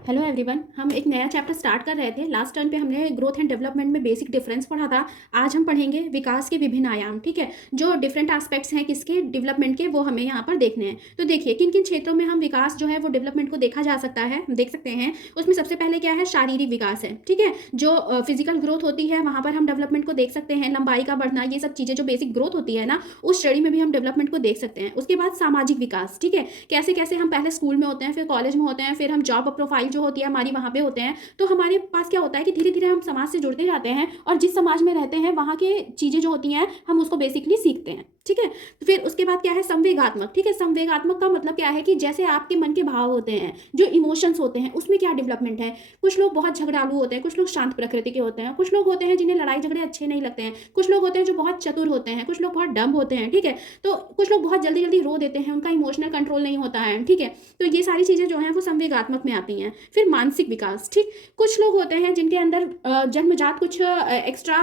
Hello everyone. हम एक नया चैप्टर स्टार्ट कर रहे थे। लास्ट टर्न पे हमने ग्रोथ एंड डेवलपमेंट में बेसिक डिफरेंस पढ़ा था। आज हम पढ़ेंगे विकास के विभिन्न आयाम। ठीक है, जो डिफरेंट एस्पेक्ट्स हैं किसके डेवलपमेंट के, वो हमें यहाँ पर देखने हैं। तो देखिए किन किन क्षेत्रों में हम विकास जो है वो डेवलपमेंट को देखा जा सकता है, हम देख सकते हैं। उसमें सबसे पहले क्या है, शारीरिक विकास है। ठीक है, जो फिजिकल ग्रोथ होती है वहाँ पर हम डेवलपमेंट को देख सकते हैं। लंबाई का बढ़ना, ये सब चीज़ें जो बेसिक ग्रोथ होती है ना, उस श्रेणी में भी हम डेवलपमेंट को देख सकते हैं। उसके बाद सामाजिक विकास। ठीक है, कैसे कैसे हम पहले स्कूल में होते हैं, फिर कॉलेज में होते हैं, फिर हम जॉब प्रोफाइल जो होती है हमारी वहाँ पे होते हैं। तो हमारे पास क्या होता है कि धीरे धीरे हम समाज से जुड़ते जाते हैं और जिस समाज में रहते हैं वहाँ के चीज़ें जो होती हैं हम उसको बेसिकली सीखते हैं। ठीक है, तो फिर उसके बाद क्या है, संवेगात्मक। ठीक है, संवेगात्मक का मतलब क्या है कि जैसे आपके मन के भाव होते हैं, जो इमोशंस होते हैं, उसमें क्या डेवलपमेंट है। कुछ लोग बहुत झगड़ालू होते हैं, कुछ लोग शांत प्रकृति के होते हैं, कुछ लोग होते हैं जिन्हें लड़ाई झगड़े अच्छे नहीं लगते हैं, कुछ लोग होते हैं जो बहुत चतुर होते हैं, कुछ लोग बहुत डम होते हैं। ठीक है, तो कुछ लोग बहुत जल्दी जल्दी रो देते हैं, उनका इमोशनल कंट्रोल नहीं होता है। ठीक है, तो ये सारी चीज़ें जो हैं वो संवेगात्मक में आती हैं। फिर मानसिक विकास। ठीक, कुछ लोग होते हैं जिनके अंदर जन्मजात कुछ एक्स्ट्रा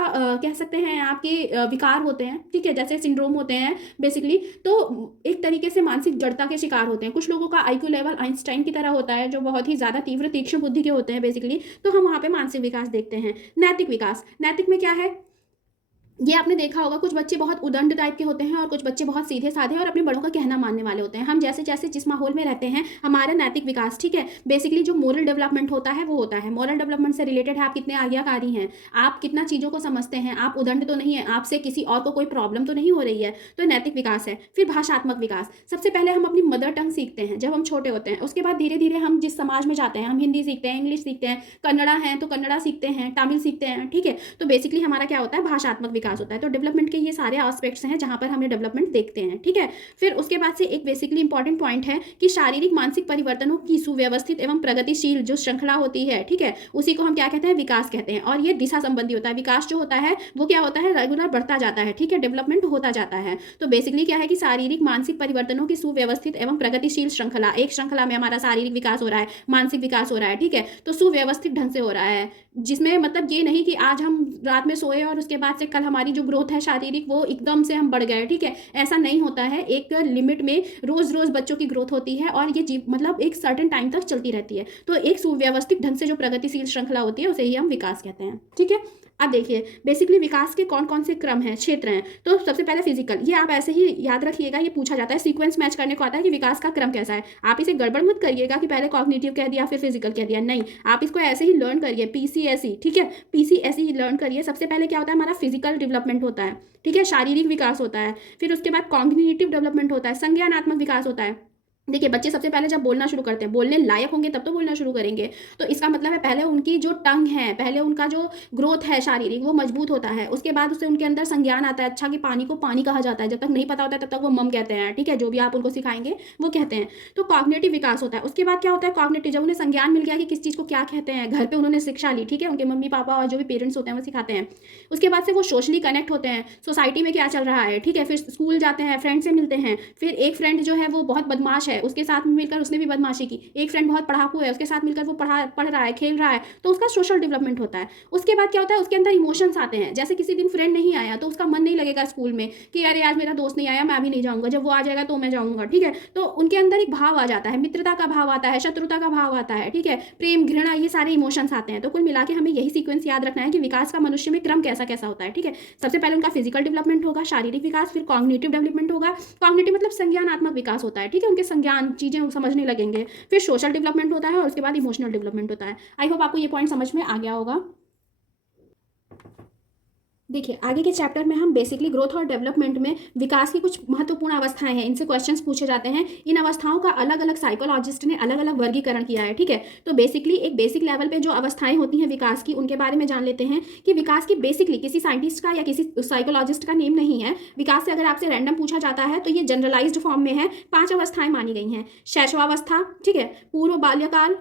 कह सकते हैं आपके विकार होते हैं। ठीक है, जैसे सिंड्रोम होते हैं बेसिकली। तो एक तरीके से मानसिक जड़ता के शिकार होते हैं। कुछ लोगों का आईक्यू लेवल आइंस्टाइन की तरह होता है, जो बहुत ही ज़्यादा तीव्र तीक्ष्ण बुद्धि के होते हैं बेसिकली। तो हम वहाँ पे मानसिक विकास देखते हैं। नैतिक विकास, नैतिक में क्या है, ये आपने देखा होगा, कुछ बच्चे बहुत उदंड टाइप के होते हैं और कुछ बच्चे बहुत सीधे साधे और अपने बड़ों का कहना मानने वाले होते हैं। हम जैसे जैसे जिस माहौल में रहते हैं, हमारा नैतिक विकास, ठीक है, बेसिकली जो मोरल डेवलपमेंट होता है वो होता है। मोरल डेवलपमेंट से रिलेटेड है आप कितने आज्ञाकारी हैं, आप कितना चीज़ों को समझते हैं, आप उदंड तो नहीं है, आपसे किसी और को कोई प्रॉब्लम तो नहीं हो रही है। तो नैतिक विकास है। फिर भाषात्मक विकास, सबसे पहले हम अपनी मदर टंग सीखते हैं जब हम छोटे होते हैं। उसके बाद धीरे धीरे हम जिस समाज में जाते हैं, हम हिंदी सीखते हैं, इंग्लिश सीखते हैं, कन्नड़ा है तो कन्नड़ा सीखते हैं, तमिल सीखते हैं। ठीक है, तो बेसिकली हमारा क्या होता है, भाषात्मक विकास होता है। तो डेवलपमेंट के ये सारे एस्पेक्ट्स हैं जहां पर हमें डेवलपमेंट देखते हैं। ठीक है, फिर उसके बाद से एक बेसिकली इंपॉर्टेंट पॉइंट है कि शारीरिक मानसिक परिवर्तनों की सुव्यवस्थित एवं प्रगतिशील जो श्रृंखला होती है, ठीक है, उसी को हम क्या कहते हैं, विकास कहते हैं। और ये दिशा संबंधी होता है। विकास जो होता है वो क्या होता है, रेगुलर बढ़ता जाता है। ठीक है, डेवलपमेंट होता जाता है। तो बेसिकली क्या है कि शारीरिक मानसिक परिवर्तनों की सुव्यवस्थित एवं प्रगतिशील श्रृंखला, एक श्रृंखला में हमारा शारीरिक विकास हो रहा है, मानसिक विकास हो रहा है। ठीक है, तो सुव्यवस्थित ढंग से हो रहा है, जिसमें मतलब ये नहीं कि आज हम रात में सोए और उसके बाद से कल हमारी जो ग्रोथ है शारीरिक वो एकदम से हम बढ़ गए। ठीक है, ऐसा नहीं होता है। एक लिमिट में रोज रोज बच्चों की ग्रोथ होती है और ये मतलब एक सर्टेन टाइम तक चलती रहती है। तो एक सुव्यवस्थित ढंग से जो प्रगतिशील श्रृंखला होती है उसे ही हम विकास कहते हैं। ठीक है, अब देखिए बेसिकली विकास के कौन कौन से क्रम हैं, क्षेत्र हैं। तो सबसे पहले फिजिकल, ये आप ऐसे ही याद रखिएगा, ये पूछा जाता है, सीक्वेंस मैच करने को आता है कि विकास का क्रम कैसा है। आप इसे गड़बड़ मत करिएगा कि पहले कॉग्निटिव कह दिया फिर फिजिकल कह दिया, नहीं, आप इसको ऐसे ही लर्न करिए, पीसीएसई। ठीक है, पीसीएसई लर्न करिए। सबसे पहले क्या होता है, हमारा फिजिकल डेवलपमेंट होता है। ठीक है, शारीरिक विकास होता है। फिर उसके बाद कॉग्निटिव डेवलपमेंट होता है, संज्ञानात्मक विकास होता है। देखिए बच्चे सबसे पहले जब बोलना शुरू करते हैं, बोलने लायक होंगे तब तो बोलना शुरू करेंगे। तो इसका मतलब है पहले उनकी जो टंग है, पहले उनका जो ग्रोथ है शारीरिक वो मजबूत होता है। उसके बाद उससे उनके अंदर संज्ञान आता है, अच्छा कि पानी को पानी कहा जाता है। जब तक नहीं पता होता है तब तक वो मम कहते हैं। ठीक है, जो भी आप उनको सिखाएंगे वो कहते हैं। तो कॉग्निटिव विकास होता है। उसके बाद क्या होता है, कॉग्निटिव, जब उन्हें संज्ञान मिल गया कि किस चीज़ को क्या कहते हैं, घर पर उन्होंने शिक्षा ली, ठीक है, उनके मम्मी पापा और जो भी पेरेंट्स होते हैं वो सिखाते हैं। उसके बाद से वो सोशली कनेक्ट होते हैं, सोसाइटी में क्या चल रहा है। ठीक है, फिर स्कूल जाते हैं, फ्रेंड से मिलते हैं। फिर एक फ्रेंड जो है वो बहुत बदमाश है, उसके साथ मिलकर उसने भी बदमाशी की। एक फ्रेंड बहुत पढ़ाकू है, उसके साथ मिलकर वो पढ़ रहा है, खेल रहा है, तो उसका सोशल डेवलपमेंट होता है। उसके बाद क्या होता है, उसके अंदर इमोशंस आते हैं। जैसे किसी दिन फ्रेंड नहीं आया तो उसका मन नहीं लगेगा स्कूल में कि अरे आज मेरा दोस्त नहीं आया, मैं भी नहीं जाऊंगा, जब वो आ जाएगा तो मैं जाऊंगा। ठीक है, तो उनके अंदर एक भाव आ जाता है, मित्रता का भाव आता है, शत्रुता का भाव आता है। ठीक है, प्रेम, घृणा, ये सारे इमोशंस आते हैं। तो कुल मिला के हमें यही सीक्वेंस याद रखना है कि विकास का मनुष्य में क्रम कैसा कैसा होता है। ठीक है, सबसे पहले उनका फिजिकल डेवलपमेंट होगा, शारीरिक विकास, फिर कॉग्निटिव डेवलपमेंट होगा। कॉग्निटिव मतलब संज्ञानात्मक विकास होता है। ठीक है, उनके संज्ञान, चीजें समझने लगेंगे। फिर सोशल डेवलपमेंट होता है और उसके बाद इमोशनल डेवलपमेंट होता है। आई होप आपको ये पॉइंट समझ में आ गया होगा। देखिए आगे के चैप्टर में हम बेसिकली ग्रोथ और डेवलपमेंट में विकास की कुछ महत्वपूर्ण अवस्थाएं हैं, इनसे क्वेश्चंस पूछे जाते हैं। इन अवस्थाओं का अलग अलग साइकोलॉजिस्ट ने अलग अलग वर्गीकरण किया है। ठीक है, तो बेसिकली एक बेसिक लेवल पे जो अवस्थाएं होती हैं विकास की, उनके बारे में जान लेते हैं कि विकास की बेसिकली किसी साइंटिस्ट का या किसी साइकोलॉजिस्ट का नेम नहीं है। विकास से अगर आपसे रैंडम पूछा जाता है तो ये जनरलाइज्ड फॉर्म में है। 5 अवस्थाएं मानी गई हैं। शैशवावस्था, ठीक है, पूर्व बाल्यकाल,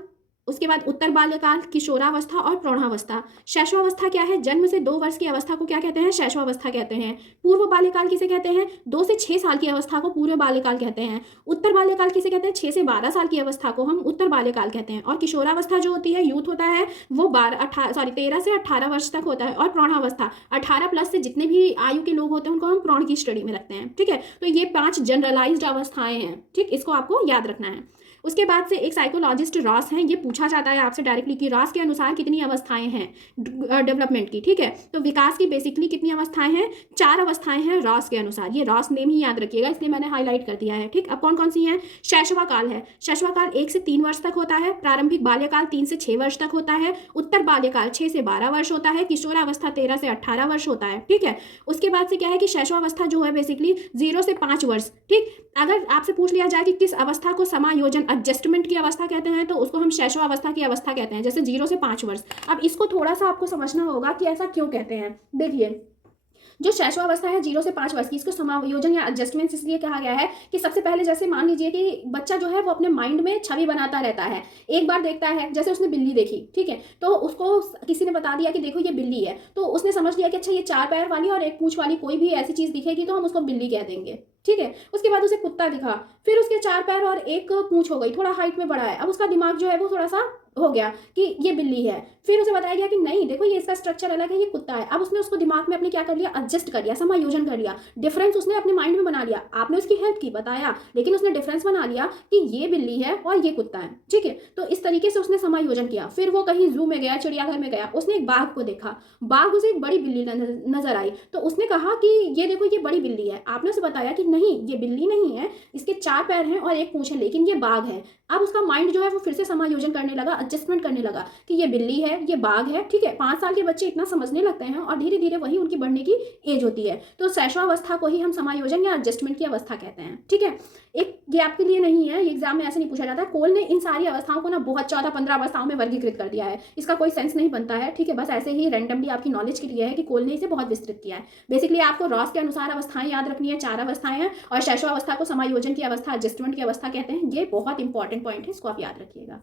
उसके बाद उत्तर बाल्यकाल, किशोरावस्था और प्रौढ़ावस्था। शैशवावस्था क्या है, जन्म से 2 वर्ष की अवस्था को क्या कहते हैं, शैशवावस्था कहते हैं। पूर्व बाल्यकाल किसे कहते हैं, 2 से 6 साल की अवस्था को पूर्व बाल्यकाल कहते हैं। उत्तर बाल्यकाल किसे कहते हैं, 6 से 12 साल की अवस्था को हम उत्तर बाल्यकाल कहते हैं। और किशोरावस्था जो होती है, यूथ होता है, वो 13 से 18 वर्ष तक होता है। और प्रौढ़ावस्था 18 प्लस से जितने भी आयु के लोग होते हैं उनको हम प्रौढ़ की स्टडी में रखते हैं। ठीक है, तो ये 5 जनरलाइज्ड अवस्थाएं हैं। ठीक, इसको आपको याद रखना है। उसके बाद से एक साइकोलॉजिस्ट रॉस हैं, ये पूछा जाता है आपसे डायरेक्टली कि रॉस के अनुसार कितनी अवस्थाएं हैं डेवलपमेंट की, ठीक है। तो विकास की बेसिकली कितनी अवस्थाएं हैं, 4 अवस्थाएं हैं रॉस के अनुसार। ये रॉस नेम ही याद रखिएगा, इसलिए मैंने हाईलाइट कर दिया है, ठीक। अब कौन कौन सी हैं, शैशवाकाल है, शैशवाकाल 1 से 3 वर्ष तक होता है, प्रारंभिक बाल्यकाल 3 से 6 वर्ष तक होता है, उत्तर बाल्यकाल 6 से 12 वर्ष होता है, किशोरावस्था 13 से 18 वर्ष होता है, ठीक है। उसके बाद से क्या है कि शैशवावस्था जो है बेसिकली 0 से 5 वर्ष, ठीक। अगर आपसे पूछ लिया जाए कि किस अवस्था को समायोजन एडजस्टमेंट की अवस्था कहते हैं, तो उसको हम शैशवावस्था की अवस्था कहते हैं, जैसे 0 से 5 वर्ष। अब इसको थोड़ा सा आपको समझना होगा कि ऐसा क्यों कहते हैं। देखिए, जो शैशवावस्था है 0 से 5 वर्ष की, इसको समायोजन या एडजस्टमेंट इसलिए कहा गया है कि सबसे पहले जैसे मान लीजिए कि बच्चा जो है वो अपने माइंड में छवि बनाता रहता है। एक बार देखता है, जैसे उसने बिल्ली देखी, ठीक है, तो उसको किसी ने बता दिया कि देखो ये बिल्ली है, तो उसने समझ लिया कि अच्छा ये 4 पैर वाली और एक पूंछ वाली कोई भी ऐसी चीज दिखेगी तो हम उसको बिल्ली कह देंगे, ठीक है। उसके बाद उसे कुत्ता दिखा, फिर उसके 4 पैर और एक पूंछ हो गई, थोड़ा हाइट में बढ़ा है, अब उसका दिमाग जो है वो थोड़ा सा हो गया कि ये बिल्ली है। फिर उसे बताया गया कि नहीं देखो ये इसका स्ट्रक्चर अलग है, ये कुत्ता है। अब उसने उसको दिमाग में अपने क्या कर लिया, एडजस्ट कर लिया, समायोजन कर लिया, डिफरेंस उसने अपने माइंड में बना लिया। आपने उसकी हेल्प की, बताया, लेकिन उसने डिफरेंस बना लिया कि ये बिल्ली है और ये कुत्ता है, ठीक है। तो इस तरीके से उसने समायोजन किया। फिर वो कहीं जू में गया, चिड़ियाघर में गया, उसने एक बाघ को देखा, बाघ उसे एक बड़ी बिल्ली नजर आई, तो उसने कहा कि ये देखो ये बड़ी बिल्ली है। आपने उसे बताया कि नहीं ये बिल्ली नहीं है, इसके 4 पैर हैं और एक पूंछ है, लेकिन ये बाघ है। अब उसका माइंड जो है वो फिर से समायोजन करने लगा, एडजस्टमेंट करने लगा कि ये बिल्ली है, ये बाघ है, ठीक है। 5 साल के बच्चे इतना समझने लगते हैं और धीरे धीरे वही उनकी बढ़ने की एज होती है। तो शैशवावस्था को ही हम समायोजन या एडजस्टमेंट की अवस्था कहते हैं, ठीक है। एक ये आपके लिए नहीं है, ये एग्जाम में ऐसे नहीं पूछा जाता। कोल ने इन सारी अवस्थाओं को ना बहुत 14-15 अवस्थाओं में वर्गीकृत कर दिया है, इसका कोई सेंस नहीं बनता है, ठीक है। बस ऐसे ही रैंडमली आपकी नॉलेज के लिए है कि कोल ने इसे बहुत विस्तृत किया है। बेसिकली आपको रॉस के अनुसार अवस्थाएं याद रखनी है, 4 अवस्थाएं हैं, और शैशवावस्था को समायोजन की अवस्था, एडजस्टमेंट की अवस्था कहते हैं। ये बहुत इंपॉर्टेंट पॉइंट है, इसको आप याद रखिएगा।